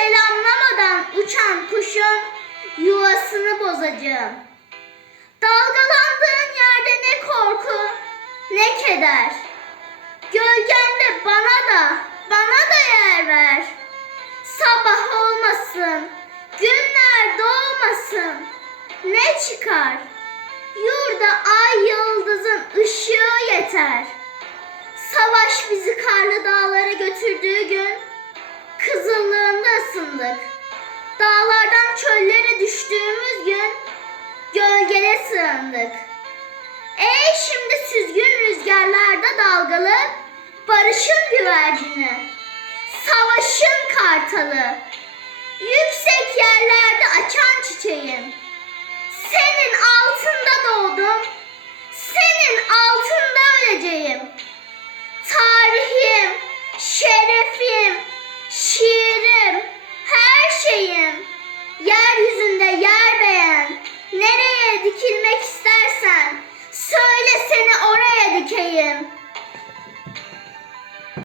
selamlamadan uçan kuşun yuvasını bozacağım. Dalgalandığın yerde ne korku, ne keder. Gölgende bana da, bana da yer ver. Sabah olmasın, günler doğmasın. Ne çıkar? Çöllere düştüğümüz gün gölgene sığındık. Ey şimdi süzgün rüzgarlarda dalgalı barışın güvercini, savaşın kartalı, yüksek yerlerde açan çiçeğim. Senin altında doğdum,